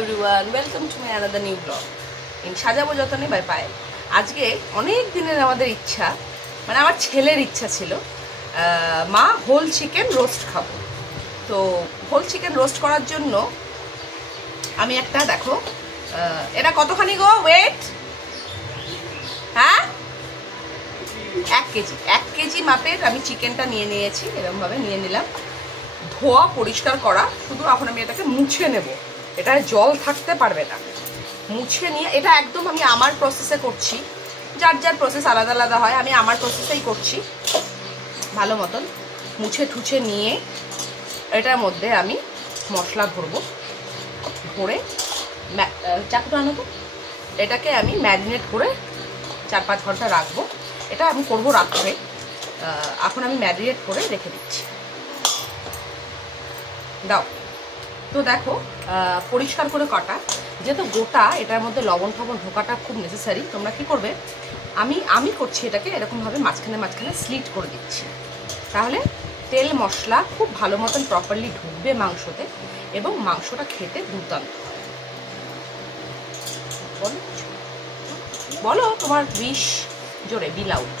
Everyone, welcome to my another new blog in সাজাবো যতনে by Payel. আজকে অনেক দিনের আমাদের ইচ্ছা, মানে আমার ছেলের ইচ্ছা ছিল মা হোল চিকেন রোস্ট খাবো। তো হোল চিকেন রোস্ট করার জন্য আমি একটা দেখো এটা কতখানি গো ওয়েট, হ্যাঁ 1 কেজি মাপের আমি চিকেনটা নিয়ে নিয়েছি। এরকমভাবে নিয়ে নিলাম, ধোয়া পরিষ্কার করা, শুধু এখন আমি এটাকে মুছে নেব। এটায় জল থাকতে পারবে না। মুছে নিয়ে এটা একদম আমি আমার প্রসেসে করছি, যার যার প্রসেস আলাদা আলাদা হয়, আমি আমার প্রসেসেই করছি। ভালো মতন মুছে ঠুছে নিয়ে এটার মধ্যে আমি মশলা ভরবো, ভরে চাকুটা আনো তো, এটাকে আমি ম্যারিনেট করে 4-5 ঘন্টা রাখবো। এটা আমি করবো রাত্রে, এখন আমি ম্যারিনেট করে রেখে দিচ্ছি। দাও তো দেখো পরিষ্কার করে কাটা, যেহেতু গোটা এটার মধ্যে লবণ ফবণ ঢোকাটা খুব নেসেসারি। তোমরা কি করবে, আমি করছি এটাকে এরকমভাবে মাঝখানে মাঝখানে স্লিট করে দিচ্ছি, তাহলে তেল মশলা খুব ভালো মতন প্রপারলি ঢুকবে মাংসতে এবং মাংসটা খেতে দুর্দান্ত। বলো তোমার উইশ, জোরে বিল আউট।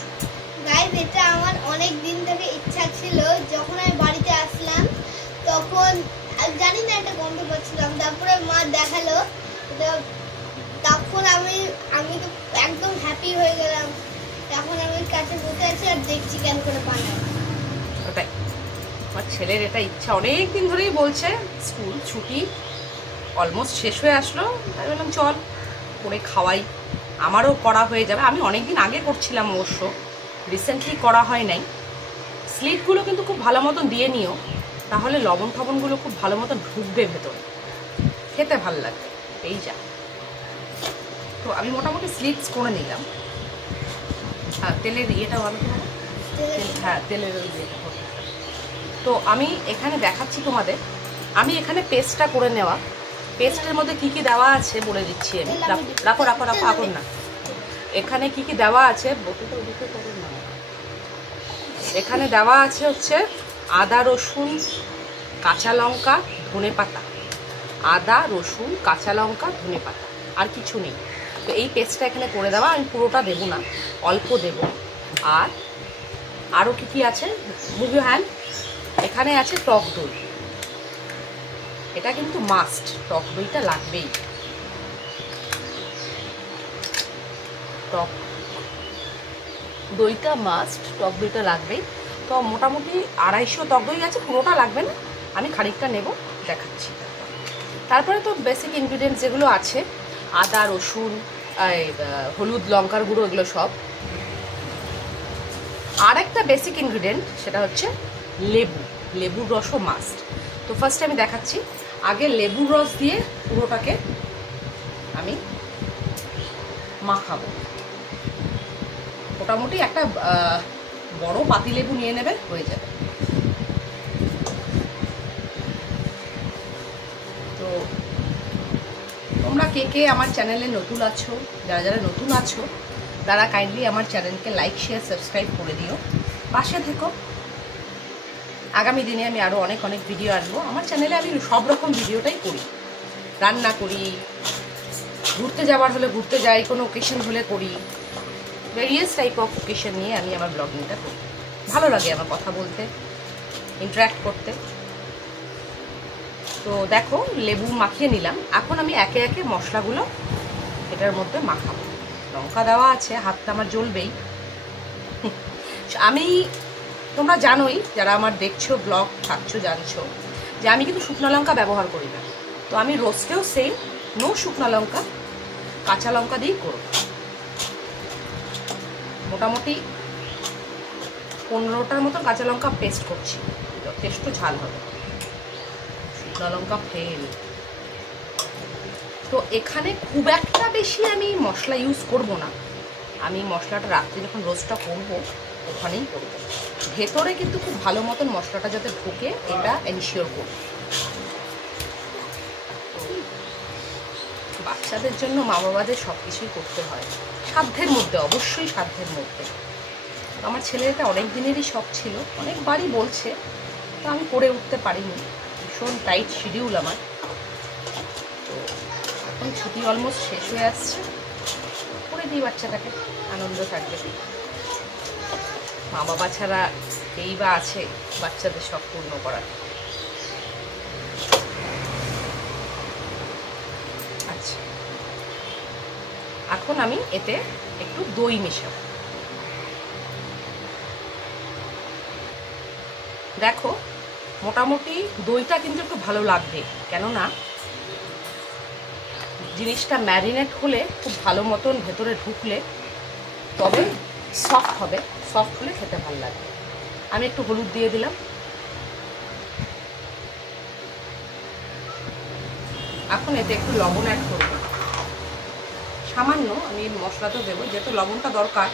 গাইস, এটা আমার অনেক দিন থেকে ইচ্ছা ছিল। যখন আমি বাড়িতে আসলাম তখন জানি না একটা গন্ধ পাচ্ছিলাম, তারপরে মা দেখালো, তখন আমি তো একদম হ্যাপি হয়ে গেলাম। এখন আমি কাছে বসে আছি আর দেখছি কেন করে বানায়। ওটাই আমার ছেলের এটা ইচ্ছা, অনেক দিন ধরেই বলছে। স্কুল ছুটি অলমোস্ট শেষ হয়ে আসলো, তাই বললাম চল করে খাওয়াই, আমারও করা হয়ে যাবে। আমি অনেক দিন আগে করছিলাম, অবশ্য রিসেন্টলি করা হয় নাই। স্লিটগুলো কিন্তু খুব ভালো মতন দিয়ে নিও, তাহলে লবণ টবণগুলো খুব ভালো মতন ঢুকবে ভেতরে, খেতে ভালো লাগবে। এই যা, তো আমি মোটামুটি স্লিটস করে নিলাম। হ্যাঁ তেলের ইয়েটাও আমি হ্যাঁ তেলের ইয়েটা করতে। তো আমি এখানে দেখাচ্ছি তোমাদের, আমি এখানে পেস্টটা করে নেওয়া। পেস্টের মধ্যে কি কি দেওয়া আছে বলে দিচ্ছি আমি। রাখো রাখো রাখো, আগুন না। এখানে কি কি দেওয়া আছে, এখানে দেওয়া আছে হচ্ছে আদা রসুন কাঁচা লঙ্কা ধনে পাতা, আদা রসুন কাঁচা লঙ্কা ধনে পাতা, আর কিছু নেই। তো এই পেস্টটা এখানে করে দেওয়া, আমি পুরোটা দেবো না, অল্প দেব। আর আরও কী কী আছে, মুভি হ্যান্ড, এখানে আছে টক দই, এটা কিন্তু মাস্ট, টক দইটা লাগবেই। টক দইটা মাস্ট, টক দইটা লাগবেই। তো মোটামুটি 250 টক দই আছে, পুরোটা লাগবে না, আমি খানিকটা নেব, দেখাচ্ছি। তারপরে তো বেসিক ইনগ্রিডিয়েন্টস যেগুলো আছে, আদা রসুন হলুদ লঙ্কার গুঁড়ো, এগুলো সব। আর একটা বেসিক ইনগ্রিডিয়েন্ট, সেটা হচ্ছে লেবু, লেবুর রসও মাস্ট। তো ফার্স্টে আমি দেখাচ্ছি, আগে লেবুর রস দিয়ে পুরোটাকে আমি মাখাবো। মোটামুটি একটা বড় পাতিলেবু নিয়ে নেবে, হয়ে যাবে। তো তোমরা কে কে আমার চ্যানেলে নতুন আছো, যারা যারা নতুন আছো তারা কাইন্ডলি আমার চ্যানেলকে লাইক শেয়ার সাবস্ক্রাইব করে দিও, পাশে থেকো। আগামী দিনে আমি আরও অনেক অনেক ভিডিও আনবো। আমার চ্যানেলে আমি সব রকম ভিডিওটাই করি, রান্না করি, ঘুরতে যাওয়ার হলে ঘুরতে যাই, কোনো ওকেশন হলে করি, ভেরিয়াস টাইপ অফ ওকেশন নিয়ে আমি আমার ব্লগিংটা করি। ভালো লাগে আমার কথা বলতে, ইন্টারাক্ট করতে। তো দেখো লেবু মাখিয়ে নিলাম, এখন আমি একে একে মশলাগুলো এটার মধ্যে মাখাবো। লঙ্কা দেওয়া আছে, হাতটা আমার জ্বলবেই। আমি, তোমরা জানোই, যারা আমার দেখছো ব্লগ থাকছো জানছো যে আমি কিন্তু শুকনো লঙ্কা ব্যবহার করি না। তো আমি রোস্টেও সেম নো শুকনো লঙ্কা, কাঁচা লঙ্কা দিয়েই করব। মোটামুটি 15টার মতো কাঁচা লঙ্কা পেস্ট করছি, যথেষ্ট ঝাল হবে, শুকনো লঙ্কা ফেল। তো এখানে খুব একটা বেশি আমি মশলা ইউজ করব না, আমি মশলাটা রাত্রে যখন রোস্টটা করব ওখানেই করব। ভেতরে কিন্তু খুব ভালো মতন মশলাটা যাতে ঢোকে এটা এনশিওর করব। বাচ্চাদের জন্য মা বাবাদের সব কিছুই করতে হয়, সাধ্যের মধ্যে, অবশ্যই সাধ্যের মধ্যে। আমার ছেলের এটা অনেক দিনেরই শখ ছিল, অনেকবারই বলছে, তো আমি করে উঠতে পারিনি, ভীষণ টাইট শিডিউল আমার। তো এখন ছুটি অলমোস্ট শেষ হয়ে আসছে, করে দিই বাচ্চাটাকে, আনন্দ থাকবে। মা বাবা ছাড়া এই বা আছে বাচ্চাদের শখ পূর্ণ করার। আচ্ছা, এখন আমি এতে একটু দই মেশাবো। দেখো মোটামুটি দইটা কিন্তু একটু ভালো লাগবে, কেননা জিনিসটা ম্যারিনেট হলে খুব ভালো মতন ভেতরে ঢুকলে তবে সফট হবে, সফট হলে খেতে ভালো লাগবে। আমি একটু হলুদ দিয়ে দিলাম। এখন এতে একটু লবণ অ্যাড করব সামান্য, আমি মশলাতেও দেবো যেহেতু লবণটা দরকার,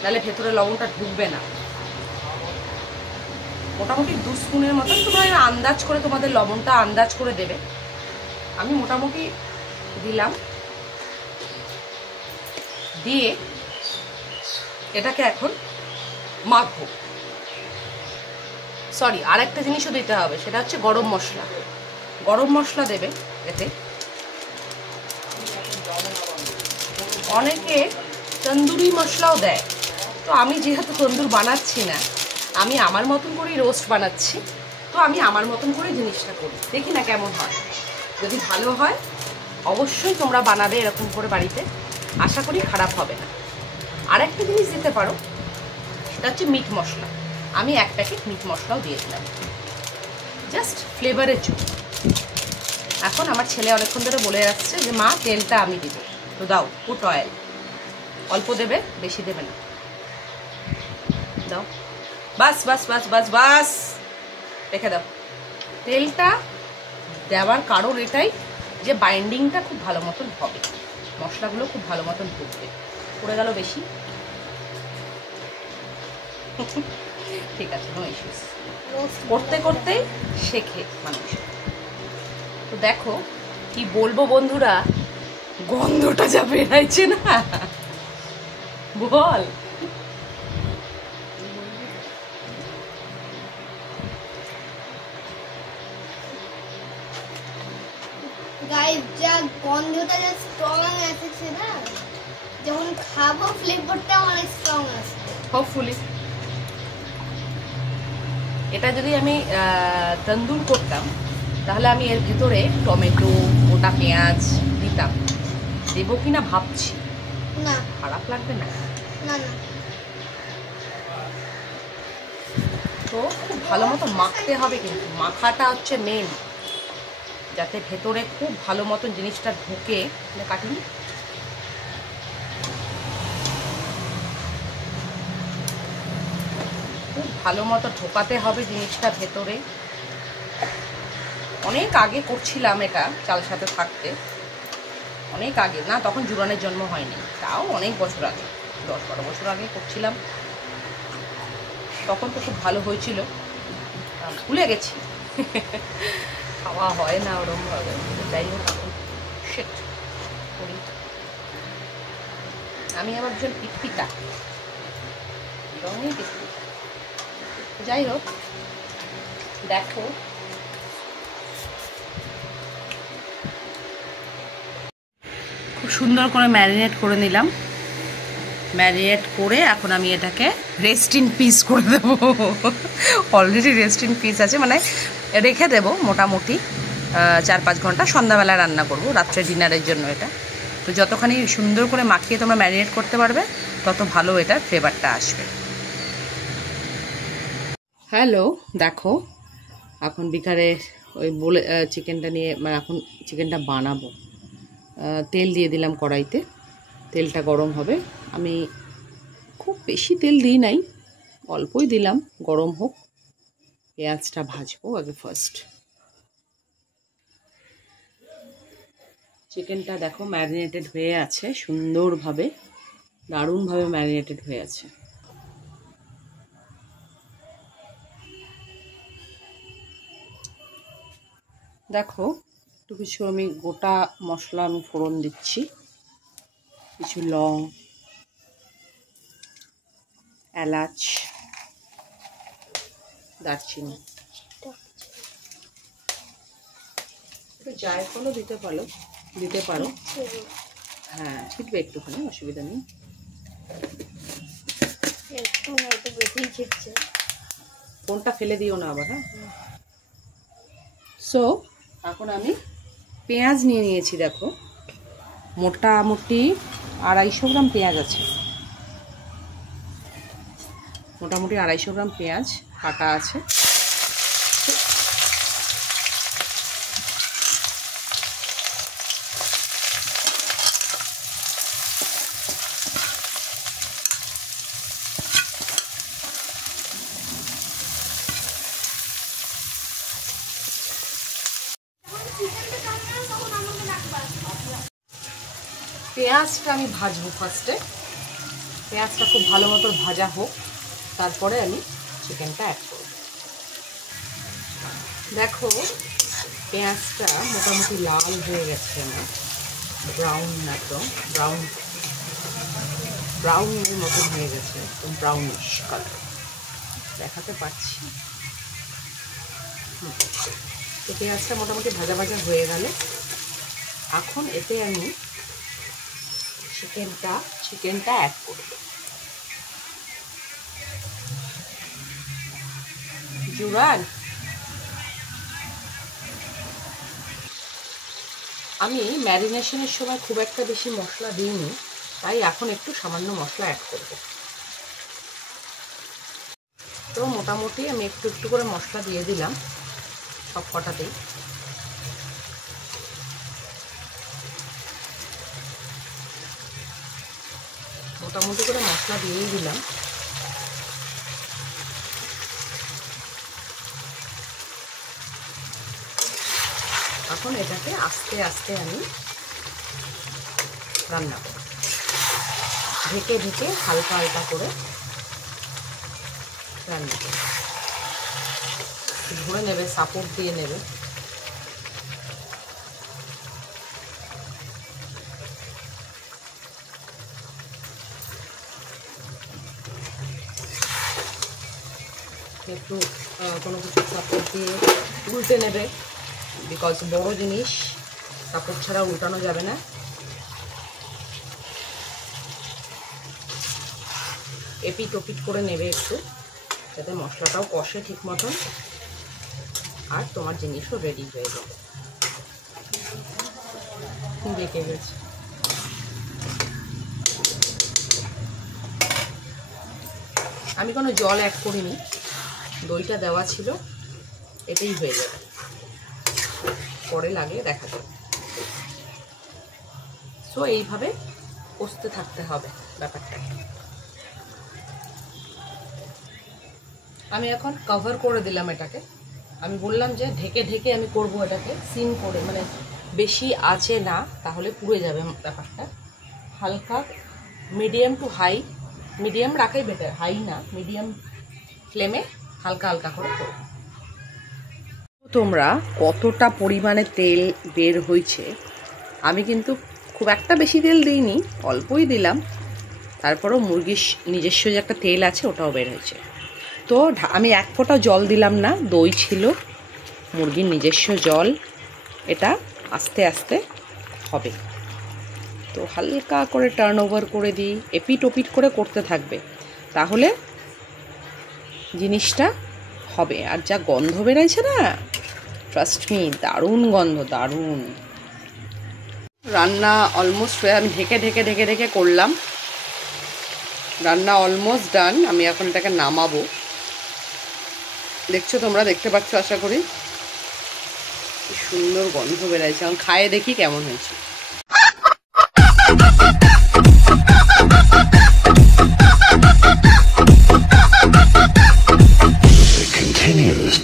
নাহলে ভেতরে লবণটা ঢুকবে না। মোটামুটি 2 স্পুনের মতন, তোমরা আন্দাজ করে তোমাদের লবণটা আন্দাজ করে দেবে। আমি মোটামুটি দিলাম, দিয়ে এটাকে এখন মাখবো। সরি, আরেকটা জিনিসও দিতে হবে, সেটা হচ্ছে গরম মশলা। গরম মশলা দেবে এতে। অনেকে তন্দুরি মশলাও দেয়, তো আমি যেহেতু তন্দুর বানাচ্ছি না, আমি আমার মতন করেই রোস্ট বানাচ্ছি, তো আমি আমার মতন করে জিনিসটা করি, দেখি না কেমন হয়। যদি ভালো হয় অবশ্যই তোমরা বানাবে এরকম করে বাড়িতে, আশা করি খারাপ হবে না। আরেকটা জিনিস দিতে পারো, সেটা হচ্ছে মিট মশলা। আমি 1 প্যাকেট মিট মশলাও দিয়ে দিলাম, জাস্ট ফ্লেভারের জন্য। এখন আমার ছেলে অনেকক্ষণ ধরে বলে যাচ্ছে যে মা তেলটা আমি দিব, তো দাও, পুট অয়েল অল্প দেবে, বেশি দেবে না, দাও, বাস বাস বাস বাস বাস, রেখে দাও। তেলটা দেওয়ার কারণ এটাই যে বাইন্ডিংটা খুব ভালো মতন হবে, মশলাগুলো খুব ভালো মতন ঢুকবে। পড়ে গেল বেশি, ঠিক আছে, নো ইস্যুস। করতে করতেই শেখে মানুষ। তো দেখো কি বলবো বন্ধুরা, গন্ধটা যা বেরাইছে না, বল। গাইস, যা গন্ধটা যা স্ট্রং আসছে না, যখন খাবো ফ্লেভারটা অনেক স্ট্রং আসবে হোপফুলি। এটা যদি আমি তন্দুর করতাম তাহলে আমি এর ভেতরে টমেটো, গোটা পেঁয়াজ দিতাম, দেবো কিনা ভাবছি, না খারাপ লাগবে না না না। তো খুব ভালো মতো মাখতে হবে, কিন্তু মাখাটা হচ্ছে মেন, যাতে ভেতরে খুব ভালো মতন জিনিসটা ঢুকে। কাটিনি, খুব ভালো মতো ঢোকাতে হবে জিনিসটা ভেতরে। অনেক আগে করছিলাম এটা চাল সাথে থাকতে, অনেক আগে না, তখন জুরানের জন্ম হয়নি, তাও অনেক বছর আগে, 10-12 বছর আগে করছিলাম, তখন তো খুব ভালো হয়েছিল, ভুলে গেছি। খাওয়া হয় না ওরমভাবে, যাই হোক সেট করি। আমি আবার ভীষণ পিটপিটা, রঙই পিটপিটা। যাই হোক, দেখো খুব সুন্দর করে ম্যারিনেট করে নিলাম। ম্যারিনেট করে এখন আমি এটাকে রেস্ট ইন পিস করে দেবো। অলরেডি রেস্ট ইন পিস আছে, মানে রেখে দেবো মোটামুটি 4-5 ঘন্টা। সন্ধ্যাবেলা রান্না করব, রাত্রে ডিনারের জন্য এটা। তো যতখানি সুন্দর করে মাখিয়ে তোমরা ম্যারিনেট করতে পারবে তত ভালো এটার ফ্লেভারটা আসবে। হ্যালো, দেখো এখন বিকালে ওই বলে চিকেনটা নিয়ে, মানে এখন চিকেনটা বানাবো। তেল দিয়ে দিলাম কড়াইতে, তেলটা গরম হবে। আমি খুব বেশি তেল দিই নাই, অল্পই দিলাম, গরম হোক। পেঁয়াজটা ভাজবো আগে ফার্স্ট। চিকেনটা দেখো ম্যারিনেটেড হয়ে আছে সুন্দরভাবে, দারুণভাবে ম্যারিনেটেড হয়ে আছে। দেখো একটু কিছু আমি গোটা মশলা আমি ফোড়ন দিচ্ছি, কিছু লং, এলাচ, দারচিনি, একটু জায়ফলও দিতে পারো, দিতে পারো। হ্যাঁ ছিটবে একটুখানি, অসুবিধা নেই। একটু বেশি ছিটছে। কোনটা ফেলে দিও না আবার। হ্যাঁ সো এখন আমি পেঁয়াজ নিয়ে নিয়েছি, দেখো মোটামুটি 250 গ্রাম পেঁয়াজ আছে, মোটামুটি 250 গ্রাম পেঁয়াজ কাটা আছে। পেঁয়াজটা আমি ভাজবো ফার্স্টে, পেঁয়াজটা খুব ভালো মতো ভাজা হোক, তারপরে আমি চিকেনটা অ্যাড করব। দেখো পেঁয়াজটা মোটামুটি লাল হয়ে গেছে আমার, ব্রাউন একদম ব্রাউনের মতন হয়ে গেছে, একদম ব্রাউনিশ কালার দেখাতে পাচ্ছি। তো পেঁয়াজটা মোটামুটি ভাজা ভাজা হয়ে গেল। এখন এতে আমি চিকেনটা অ্যাড করব। জুরান আমি ম্যারিনেশনের সময় খুব একটা বেশি মশলা দিইনি, তাই এখন একটু সামান্য মশলা অ্যাড করব। তো মোটামুটি আমি একটু একটু করে মশলা দিয়ে দিলাম সব কটাতেই। মোটামুটি করে মশলা দিয়েই দিলাম। এখন এটাকে আস্তে আস্তে আমি রান্না করব, ঢেকে ঢেকে হালকা হালকা করে রান্না করব। ধরে নেবে, সাপোর্ট দিয়ে নেবে। একটু কোনো কিছু সাপোর্ট দিয়ে উল্টে নেবে, বিকজ বড় জিনিস সাপোর্ট ছাড়া উল্টানো যাবে না। এপিট ওপিট করে নেবে একটু, যাতে মশলাটাও কষে ঠিক মতন, আর তোমার জিনিসও রেডি হয়ে যাবে। দেখে গেছে আমি কোনো জল অ্যাড করিনি, দইটা দেওয়া ছিল, এটাই হয়ে যাবে, পরে লাগলে দেখা যাবে। সো এইভাবে কষতে থাকতে হবে ব্যাপারটা। আমি এখন কভার করে দিলাম এটাকে। আমি বললাম যে ঢেকে ঢেকে আমি করব এটাকে, সিম করে, মানে বেশি আঁচে না, তাহলে পুড়ে যাবে ব্যাপারটা। হালকা মিডিয়াম টু হাই, মিডিয়াম রাখাই বেটার, হাই না, মিডিয়াম ফ্লেমে হালকা হালকা করে করব। তোমরা কতটা পরিমাণে তেল বের হয়েছে, আমি কিন্তু খুব একটা বেশি তেল দিইনি, অল্পই দিলাম, তারপরেও মুরগির নিজস্ব যে একটা তেল আছে ওটাও বের হয়েছে। তো আমি এক ফোঁটা জল দিলাম না, দই ছিল, মুরগির নিজস্ব জল, এটা আস্তে আস্তে হবে। তো হালকা করে টার্ন ওভার করে দিই, এপিট ওপিট করে করতে থাকবে, তাহলে জিনিসটা হবে। আর যা গন্ধ বেরোচ্ছে না, ট্রাস্ট মি, দারুণ গন্ধ, দারুণ। রান্না অলমোস্ট হয়ে, আমি ঢেকে ঢেকে ঢেকে ঢেকে করলাম, রান্না অলমোস্ট ডান। আমি এখন এটাকে নামাবো। দেখছো তোমরা, দেখতে পাচ্ছ আশা করি, কি সুন্দর গন্ধ বেরোচ্ছে। এখন খায়ে দেখি কেমন হয়েছে। Continues.